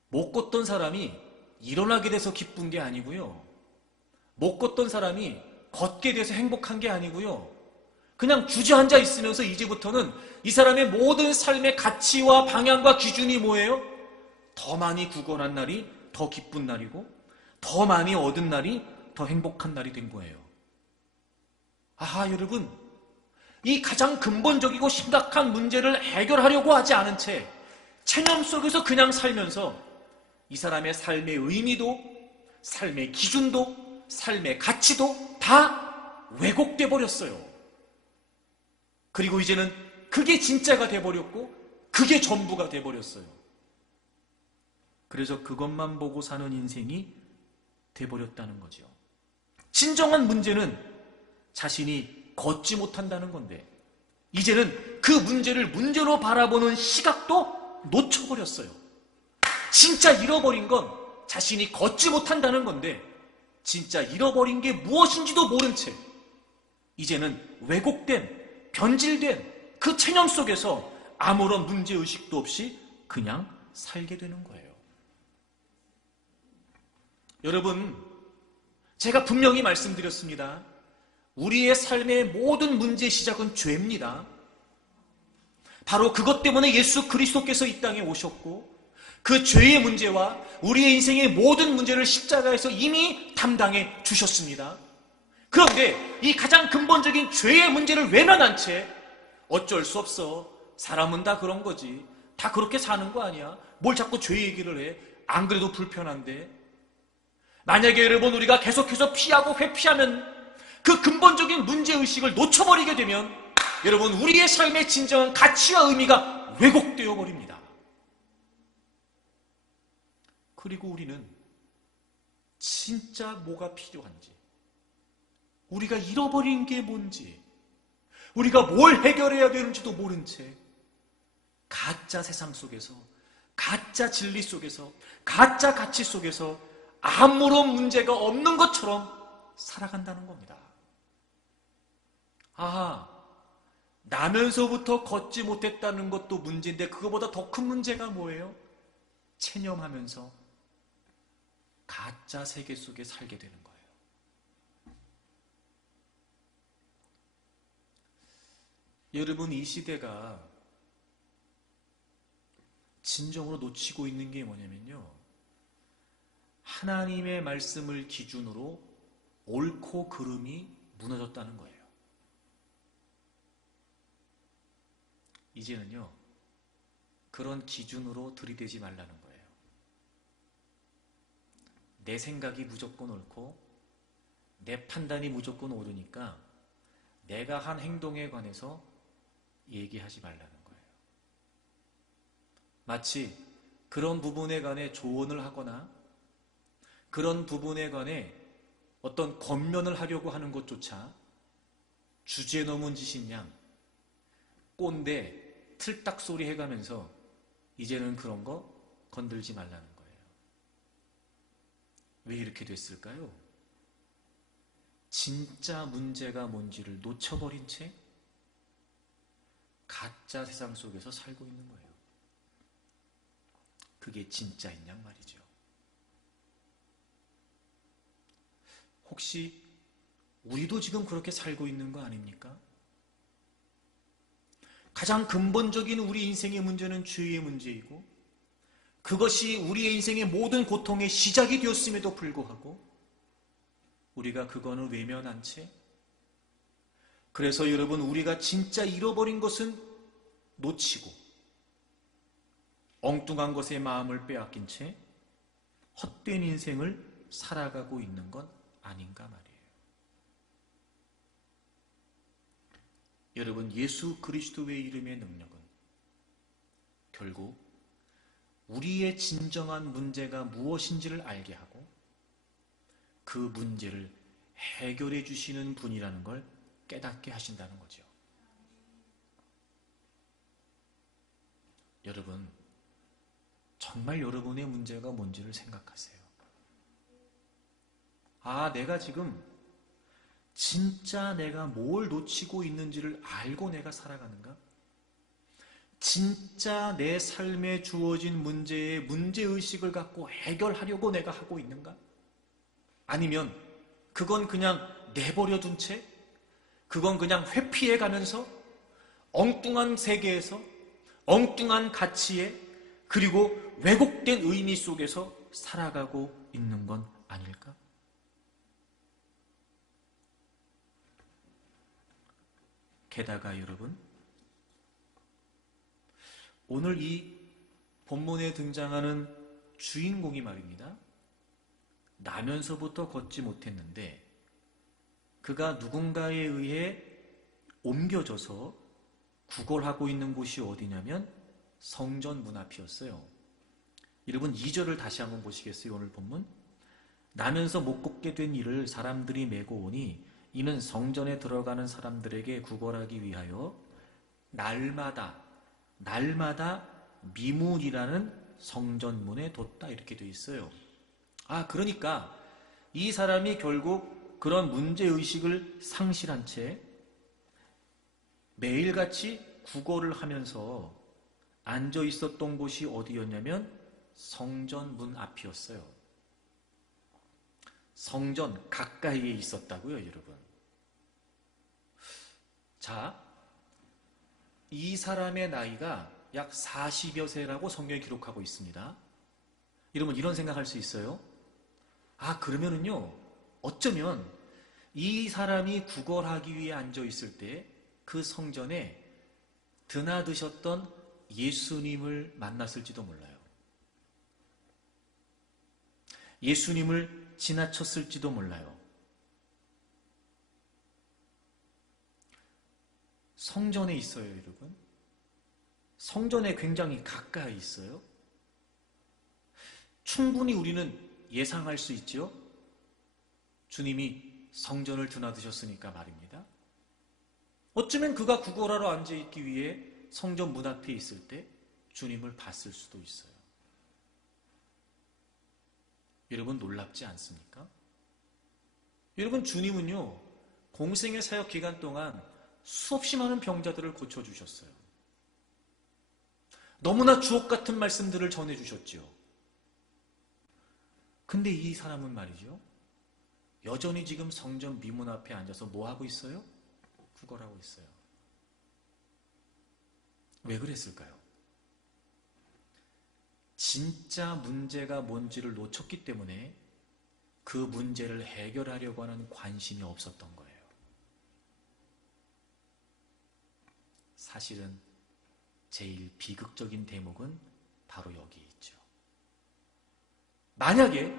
못 걷던 사람이 일어나게 돼서 기쁜 게 아니고요. 못 걷던 사람이 걷게 돼서 행복한 게 아니고요. 그냥 주저앉아 있으면서 이제부터는 이 사람의 모든 삶의 가치와 방향과 기준이 뭐예요? 더 많이 구걸한 날이 더 기쁜 날이고 더 많이 얻은 날이 더 행복한 날이 된 거예요. 여러분, 이 가장 근본적이고 심각한 문제를 해결하려고 하지 않은 채 체념 속에서 그냥 살면서 이 사람의 삶의 의미도 삶의 기준도 삶의 가치도 다 왜곡돼 버렸어요. 그리고 이제는 그게 진짜가 돼버렸고 그게 전부가 돼버렸어요. 그래서 그것만 보고 사는 인생이 돼버렸다는 거죠. 진정한 문제는 자신이 걷지 못한다는 건데 이제는 그 문제를 문제로 바라보는 시각도 놓쳐버렸어요. 진짜 잃어버린 건 자신이 걷지 못한다는 건데 진짜 잃어버린 게 무엇인지도 모른 채 이제는 왜곡된, 변질된 그 체념 속에서 아무런 문제의식도 없이 그냥 살게 되는 거예요. 여러분, 제가 분명히 말씀드렸습니다. 우리의 삶의 모든 문제의 시작은 죄입니다. 바로 그것 때문에 예수 그리스도께서 이 땅에 오셨고 그 죄의 문제와 우리의 인생의 모든 문제를 십자가에서 이미 담당해 주셨습니다. 그런데 이 가장 근본적인 죄의 문제를 외면한 채 어쩔 수 없어. 사람은 다 그런 거지. 다 그렇게 사는 거 아니야. 뭘 자꾸 죄 얘기를 해. 안 그래도 불편한데. 만약에 여러분 우리가 계속해서 피하고 회피하면 그 근본적인 문제의식을 놓쳐버리게 되면 여러분 우리의 삶의 진정한 가치와 의미가 왜곡되어 버립니다. 그리고 우리는 진짜 뭐가 필요한지 우리가 잃어버린 게 뭔지 우리가 뭘 해결해야 되는지도 모른 채 가짜 세상 속에서 가짜 진리 속에서 가짜 가치 속에서 아무런 문제가 없는 것처럼 살아간다는 겁니다. 나면서부터 걷지 못했다는 것도 문제인데 그거보다 더 큰 문제가 뭐예요? 체념하면서 가짜 세계 속에 살게 되는 거예요. 여러분, 이 시대가 진정으로 놓치고 있는 게 뭐냐면요. 하나님의 말씀을 기준으로 옳고 그름이 무너졌다는 거예요. 이제는요, 그런 기준으로 들이대지 말라는 거예요. 내 생각이 무조건 옳고 내 판단이 무조건 옳으니까 내가 한 행동에 관해서 얘기하지 말라는 거예요. 마치 그런 부분에 관해 조언을 하거나 그런 부분에 관해 어떤 권면을 하려고 하는 것조차 주제 넘은 짓인 양 꼰대 틀딱 소리 해가면서 이제는 그런 거 건들지 말라는 거예요. 왜 이렇게 됐을까요? 진짜 문제가 뭔지를 놓쳐버린 채 가짜 세상 속에서 살고 있는 거예요. 그게 진짜인 양 말이죠. 혹시 우리도 지금 그렇게 살고 있는 거 아닙니까? 가장 근본적인 우리 인생의 문제는 죄의 문제이고 그것이 우리의 인생의 모든 고통의 시작이 되었음에도 불구하고 우리가 그거는 외면한 채, 그래서 여러분 우리가 진짜 잃어버린 것은 놓치고 엉뚱한 것에 마음을 빼앗긴 채 헛된 인생을 살아가고 있는 건 아닌가 말이에요. 여러분, 예수 그리스도의 이름의 능력은 결국 우리의 진정한 문제가 무엇인지를 알게 하고 그 문제를 해결해 주시는 분이라는 걸 깨닫게 하신다는 거죠. 여러분, 정말 여러분의 문제가 뭔지를 생각하세요. 아, 내가 지금 진짜 내가 뭘 놓치고 있는지를 알고 내가 살아가는가? 진짜 내 삶에 주어진 문제에 문제의식을 갖고 해결하려고 내가 하고 있는가? 아니면 그건 그냥 내버려 둔 채, 그건 그냥 회피해 가면서 엉뚱한 세계에서 엉뚱한 가치에 그리고 왜곡된 의미 속에서 살아가고 있는 건 아닐까? 게다가 여러분, 오늘 이 본문에 등장하는 주인공이 말입니다. 나면서부터 걷지 못했는데 그가 누군가에 의해 옮겨져서 구걸하고 있는 곳이 어디냐면 성전 문 앞이었어요. 여러분 2절을 다시 한번 보시겠어요? 오늘 본문. 나면서 못 걷게 된 이를 사람들이 메고 오니 이는 성전에 들어가는 사람들에게 구걸하기 위하여 날마다 미문이라는 성전문에 뒀다 이렇게 되어 있어요. 아, 그러니까 이 사람이 결국 그런 문제의식을 상실한 채 매일같이 구걸을 하면서 앉아 있었던 곳이 어디였냐면 성전 문 앞이었어요. 성전 가까이에 있었다고요, 여러분. 자, 이 사람의 나이가 약 40여 세라고 성경에 기록하고 있습니다. 여러분 이런 생각할 수 있어요? 아, 그러면은요, 어쩌면 이 사람이 구걸하기 위해 앉아 있을 때 그 성전에 드나드셨던 예수님을 만났을지도 몰라요. 예수님을 지나쳤을지도 몰라요. 성전에 있어요, 여러분. 성전에 굉장히 가까이 있어요. 충분히 우리는 예상할 수 있죠. 주님이 성전을 드나드셨으니까 말입니다. 어쩌면 그가 구걸하러 앉아있기 위해 성전 문 앞에 있을 때 주님을 봤을 수도 있어요. 여러분 놀랍지 않습니까? 여러분 주님은요, 공생의 사역 기간 동안 수없이 많은 병자들을 고쳐주셨어요. 너무나 주옥 같은 말씀들을 전해주셨죠. 근데 이 사람은 말이죠, 여전히 지금 성전 미문 앞에 앉아서 뭐 하고 있어요? 구걸하고 있어요. 왜 그랬을까요? 진짜 문제가 뭔지를 놓쳤기 때문에 그 문제를 해결하려고 하는 관심이 없었던 거예요. 사실은 제일 비극적인 대목은 바로 여기에 있죠. 만약에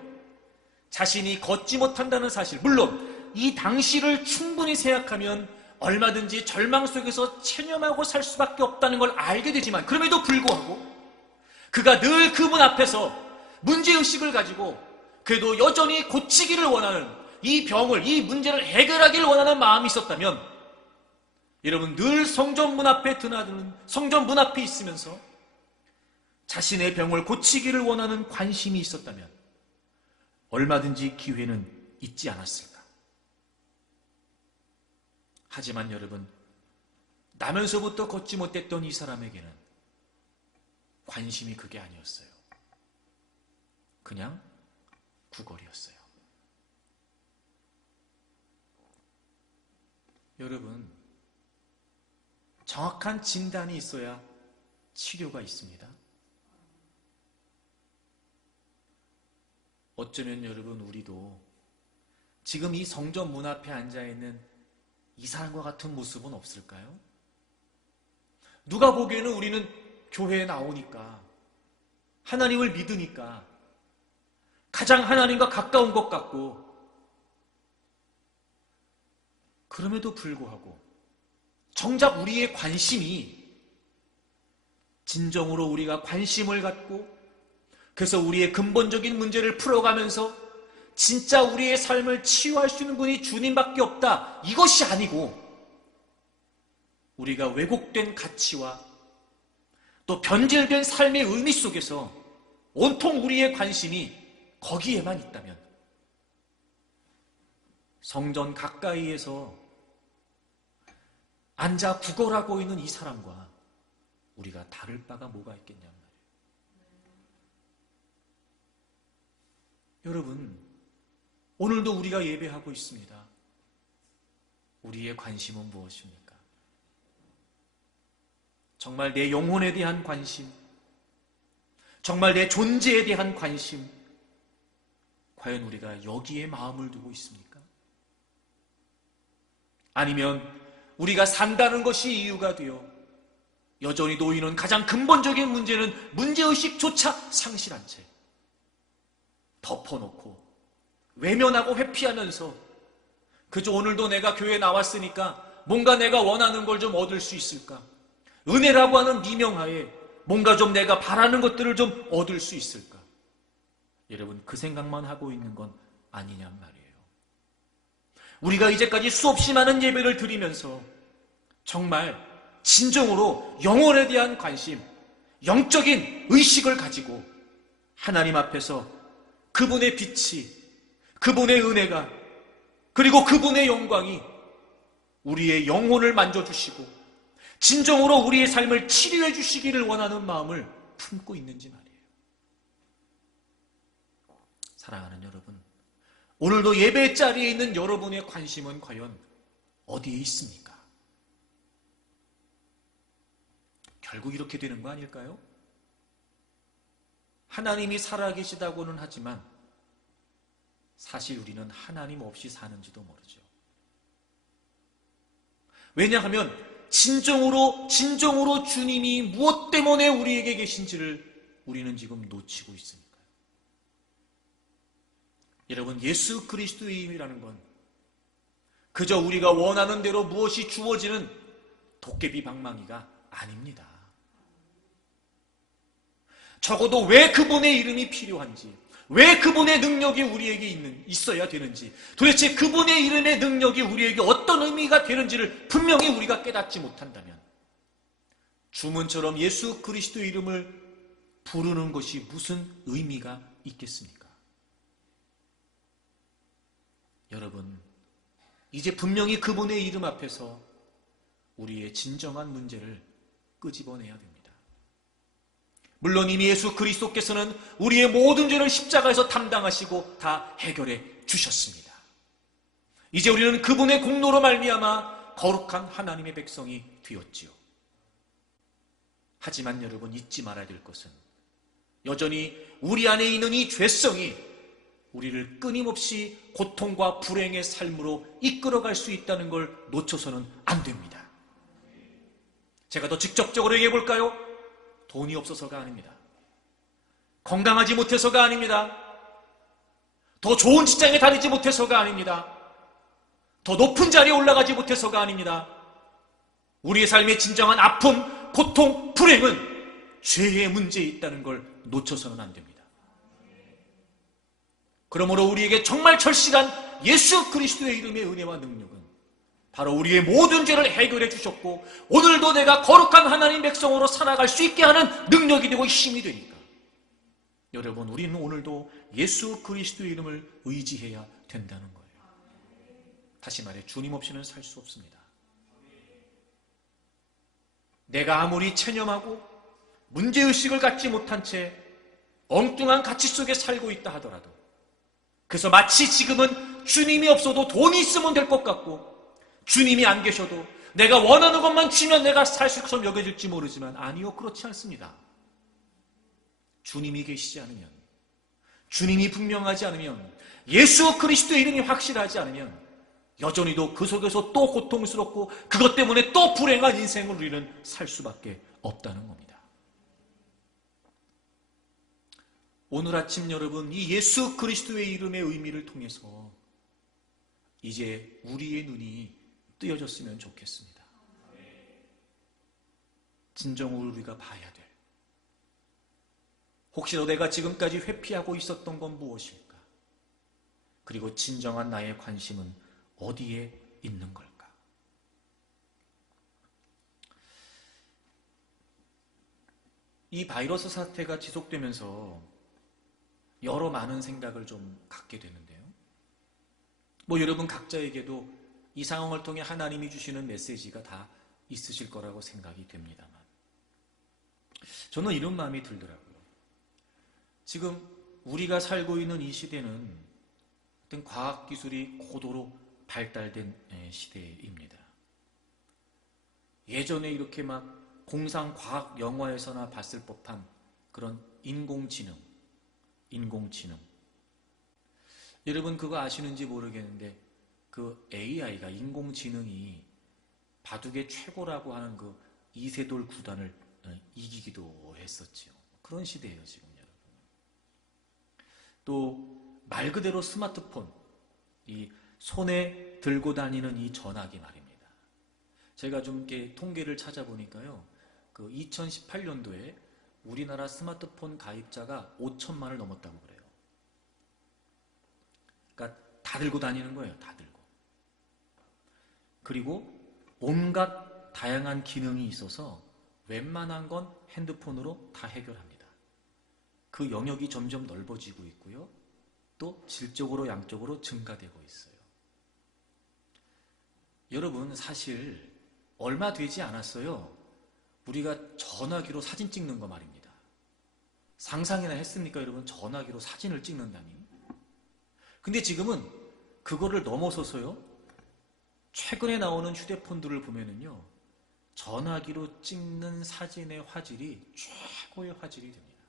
자신이 걷지 못한다는 사실, 물론 이 당시를 충분히 생각하면 얼마든지 절망 속에서 체념하고 살 수밖에 없다는 걸 알게 되지만, 그럼에도 불구하고 그가 늘 그분 앞에서 문제의식을 가지고 그래도 여전히 고치기를 원하는 이 병을, 이 문제를 해결하기를 원하는 마음이 있었다면 여러분, 늘 성전 문 앞에 드나드는, 성전 문 앞에 있으면서 자신의 병을 고치기를 원하는 관심이 있었다면 얼마든지 기회는 있지 않았을까. 하지만 여러분, 나면서부터 걷지 못했던 이 사람에게는 관심이 그게 아니었어요. 그냥 구걸이었어요. 여러분, 정확한 진단이 있어야 치료가 있습니다. 어쩌면 여러분, 우리도 지금 이 성전 문 앞에 앉아있는 이 사람과 같은 모습은 없을까요? 누가 보기에는 우리는 교회에 나오니까, 하나님을 믿으니까 가장 하나님과 가까운 것 같고, 그럼에도 불구하고 정작 우리의 관심이, 진정으로 우리가 관심을 갖고 그래서 우리의 근본적인 문제를 풀어가면서 진짜 우리의 삶을 치유할 수 있는 분이 주님밖에 없다, 이것이 아니고 우리가 왜곡된 가치와 또 변질된 삶의 의미 속에서 온통 우리의 관심이 거기에만 있다면 성전 가까이에서 앉아 구걸하고 있는 이 사람과 우리가 다를 바가 뭐가 있겠냔 말이에요. 여러분, 오늘도 우리가 예배하고 있습니다. 우리의 관심은 무엇입니까? 정말 내 영혼에 대한 관심, 정말 내 존재에 대한 관심, 과연 우리가 여기에 마음을 두고 있습니까? 아니면 우리가 산다는 것이 이유가 되어 여전히 놓이는 가장 근본적인 문제는 문제의식조차 상실한 채 덮어놓고 외면하고 회피하면서 그저 오늘도 내가 교회에 나왔으니까 뭔가 내가 원하는 걸 좀 얻을 수 있을까? 은혜라고 하는 미명하에 뭔가 좀 내가 바라는 것들을 좀 얻을 수 있을까? 여러분, 그 생각만 하고 있는 건 아니냔 말이에요. 우리가 이제까지 수없이 많은 예배를 드리면서 정말 진정으로 영혼에 대한 관심, 영적인 의식을 가지고 하나님 앞에서 그분의 빛이, 그분의 은혜가, 그리고 그분의 영광이 우리의 영혼을 만져주시고 진정으로 우리의 삶을 치료해 주시기를 원하는 마음을 품고 있는지 말이에요. 사랑하는 여러분, 오늘도 예배 자리에 있는 여러분의 관심은 과연 어디에 있습니까? 결국 이렇게 되는 거 아닐까요? 하나님이 살아계시다고는 하지만 사실 우리는 하나님 없이 사는지도 모르죠. 왜냐하면 진정으로 주님이 무엇 때문에 우리에게 계신지를 우리는 지금 놓치고 있으니까요. 여러분, 예수 그리스도의 힘이라는 건 그저 우리가 원하는 대로 무엇이 주어지는 도깨비 방망이가 아닙니다. 적어도 왜 그분의 이름이 필요한지, 왜 그분의 능력이 우리에게 있어야 되는지, 도대체 그분의 이름의 능력이 우리에게 어떤 의미가 되는지를 분명히 우리가 깨닫지 못한다면 주문처럼 예수 그리스도의 이름을 부르는 것이 무슨 의미가 있겠습니까? 여러분, 이제 분명히 그분의 이름 앞에서 우리의 진정한 문제를 끄집어내야 됩니다. 물론 이미 예수 그리스도께서는 우리의 모든 죄를 십자가에서 담당하시고 다 해결해 주셨습니다. 이제 우리는 그분의 공로로 말미암아 거룩한 하나님의 백성이 되었지요. 하지만 여러분, 잊지 말아야 될 것은 여전히 우리 안에 있는 이 죄성이 우리를 끊임없이 고통과 불행의 삶으로 이끌어갈 수 있다는 걸 놓쳐서는 안 됩니다. 제가 더 직접적으로 얘기해 볼까요? 돈이 없어서가 아닙니다. 건강하지 못해서가 아닙니다. 더 좋은 직장에 다니지 못해서가 아닙니다. 더 높은 자리에 올라가지 못해서가 아닙니다. 우리의 삶의 진정한 아픔, 고통, 불행은 죄의 문제에 있다는 걸 놓쳐서는 안 됩니다. 그러므로 우리에게 정말 절실한 예수 그리스도의 이름의 은혜와 능력은 바로 우리의 모든 죄를 해결해 주셨고 오늘도 내가 거룩한 하나님 백성으로 살아갈 수 있게 하는 능력이 되고 힘이 되니까 여러분, 우리는 오늘도 예수 그리스도의 이름을 의지해야 된다는 거예요. 다시 말해 주님 없이는 살 수 없습니다. 내가 아무리 체념하고 문제의식을 갖지 못한 채 엉뚱한 가치 속에 살고 있다 하더라도, 그래서 마치 지금은 주님이 없어도 돈이 있으면 될 것 같고 주님이 안 계셔도 내가 원하는 것만 주면 내가 살 수 있게 여겨질지 모르지만, 아니요, 그렇지 않습니다. 주님이 계시지 않으면, 주님이 분명하지 않으면, 예수 그리스도의 이름이 확실하지 않으면 여전히도 그 속에서 또 고통스럽고 그것 때문에 또 불행한 인생을 우리는 살 수밖에 없다는 겁니다. 오늘 아침 여러분, 이 예수 그리스도의 이름의 의미를 통해서 이제 우리의 눈이 뜨여졌으면 좋겠습니다. 진정으로 우리가 봐야 될, 혹시라도 내가 지금까지 회피하고 있었던 건 무엇일까? 그리고 진정한 나의 관심은 어디에 있는 걸까? 이 바이러스 사태가 지속되면서 여러 많은 생각을 좀 갖게 되는데요. 여러분 각자에게도 이 상황을 통해 하나님이 주시는 메시지가 다 있으실 거라고 생각이 됩니다만, 저는 이런 마음이 들더라고요. 지금 우리가 살고 있는 이 시대는 어떤 과학기술이 고도로 발달된 시대입니다. 예전에 이렇게 막 공상과학 영화에서나 봤을 법한 그런 인공지능. 여러분 그거 아시는지 모르겠는데 그 AI가, 인공지능이 바둑의 최고라고 하는 그 이세돌 구단을 이기기도 했었죠. 그런 시대예요 지금 여러분. 또 말 그대로 스마트폰, 이 손에 들고 다니는 이 전화기 말입니다. 제가 좀 이렇게 통계를 찾아보니까요, 그 2018년도에 우리나라 스마트폰 가입자가 5천만을 넘었다고 그래요. 그러니까 다 들고 다니는 거예요. 다 들고. 그리고 온갖 다양한 기능이 있어서 웬만한 건 핸드폰으로 다 해결합니다. 그 영역이 점점 넓어지고 있고요. 또 질적으로 양적으로 증가되고 있어요. 여러분 사실 얼마 되지 않았어요. 우리가 전화기로 사진 찍는 거 말입니다. 상상이나 했습니까 여러분? 전화기로 사진을 찍는다니. 근데 지금은 그거를 넘어서서요, 최근에 나오는 휴대폰들을 보면은요, 전화기로 찍는 사진의 화질이 최고의 화질이 됩니다.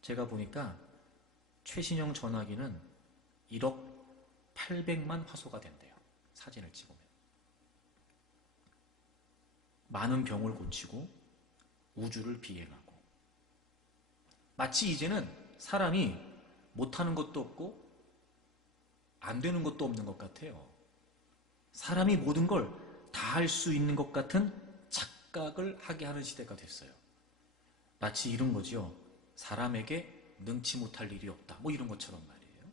제가 보니까 최신형 전화기는 1억 800만 화소가 된대요. 사진을 찍으면. 많은 병을 고치고 우주를 비행하고, 마치 이제는 사람이 못하는 것도 없고 안 되는 것도 없는 것 같아요. 사람이 모든 걸 다 할 수 있는 것 같은 착각을 하게 하는 시대가 됐어요. 마치 이런 거죠. 사람에게 능치 못할 일이 없다. 이런 것처럼 말이에요.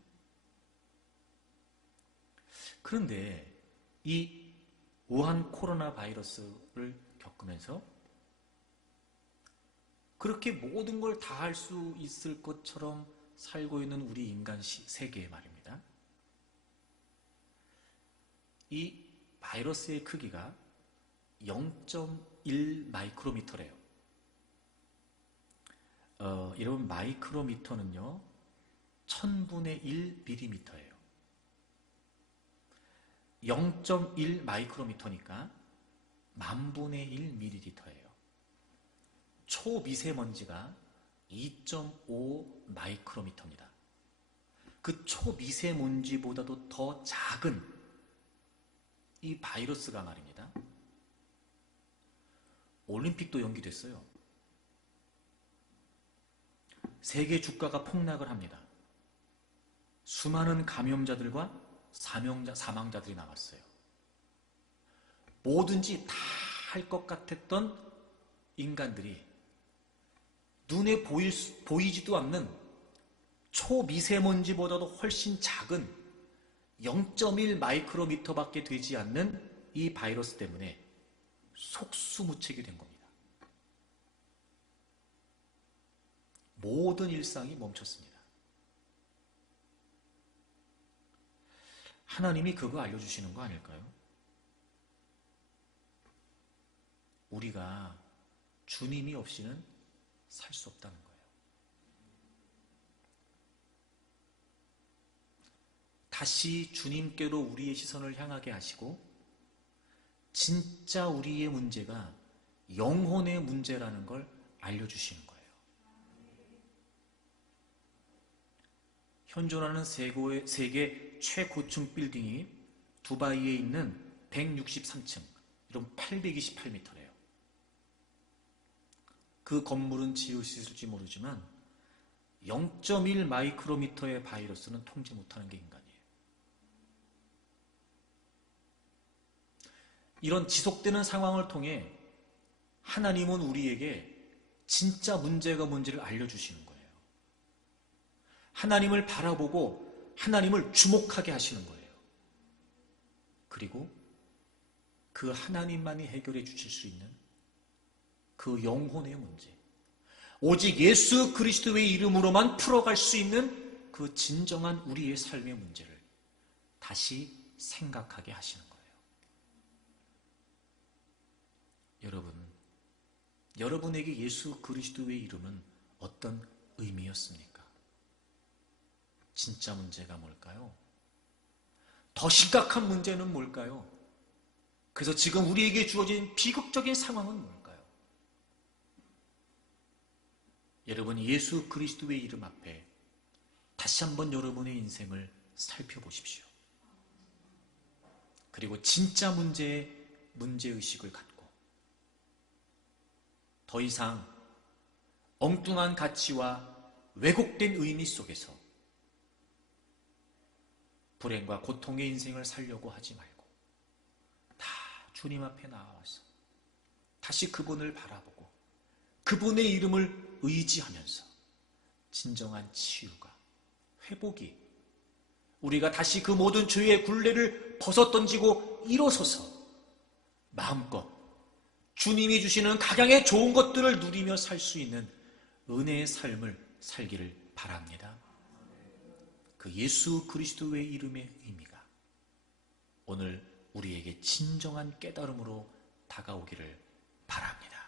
그런데 이 우한 코로나 바이러스를 겪으면서 그렇게 모든 걸 다 할 수 있을 것처럼 살고 있는 우리 인간 세계 말입니다. 이 바이러스의 크기가 0.1 마이크로미터래요. 여러분 마이크로미터는요 1000분의 1 밀리미터예요. 0.1 마이크로미터니까 10,000분의 1 밀리리터예요. 초미세먼지가 2.5 마이크로미터입니다. 그 초미세먼지보다도 더 작은 이 바이러스가 말입니다, 올림픽도 연기됐어요. 세계 주가가 폭락을 합니다. 수많은 감염자들과 사망자들이 나왔어요. 뭐든지 다 할 것 같았던 인간들이 눈에 보이지도 않는 초미세먼지보다도 훨씬 작은 0.1 마이크로미터밖에 되지 않는 이 바이러스 때문에 속수무책이 된 겁니다. 모든 일상이 멈췄습니다. 하나님이 그거 알려주시는 거 아닐까요? 우리가 주님이 없이는 살 수 없다는 거예요. 다시 주님께로 우리의 시선을 향하게 하시고 진짜 우리의 문제가 영혼의 문제라는 걸 알려주시는 거예요. 현존하는 세계 최고층 빌딩이 두바이에 있는 163층, 이런 828m래요. 그 건물은 지으실지 모르지만 0.1 마이크로미터의 바이러스는 통제 못하는 게 인간이에요. 이런 지속되는 상황을 통해 하나님은 우리에게 진짜 문제가 뭔지를 알려주시는 거예요. 하나님을 바라보고 하나님을 주목하게 하시는 거예요. 그리고 그 하나님만이 해결해 주실 수 있는 그 영혼의 문제, 오직 예수 그리스도의 이름으로만 풀어갈 수 있는 그 진정한 우리의 삶의 문제를 다시 생각하게 하시는 거예요. 여러분에게 예수 그리스도의 이름은 어떤 의미였습니까? 진짜 문제가 뭘까요? 더 심각한 문제는 뭘까요? 그래서 지금 우리에게 주어진 비극적인 상황은 뭘까요? 여러분, 예수 그리스도의 이름 앞에 다시 한번 여러분의 인생을 살펴보십시오. 그리고 진짜 문제의식을 갖고 더 이상 엉뚱한 가치와 왜곡된 의미 속에서 불행과 고통의 인생을 살려고 하지 말고 다 주님 앞에 나와서 다시 그분을 바라보고 그분의 이름을 의지하면서 진정한 치유가, 회복이, 우리가 다시 그 모든 죄의 굴레를 벗어던지고 일어서서 마음껏 주님이 주시는 각양의 좋은 것들을 누리며 살 수 있는 은혜의 삶을 살기를 바랍니다. 그 예수 그리스도의 이름의 의미가 오늘 우리에게 진정한 깨달음으로 다가오기를 바랍니다.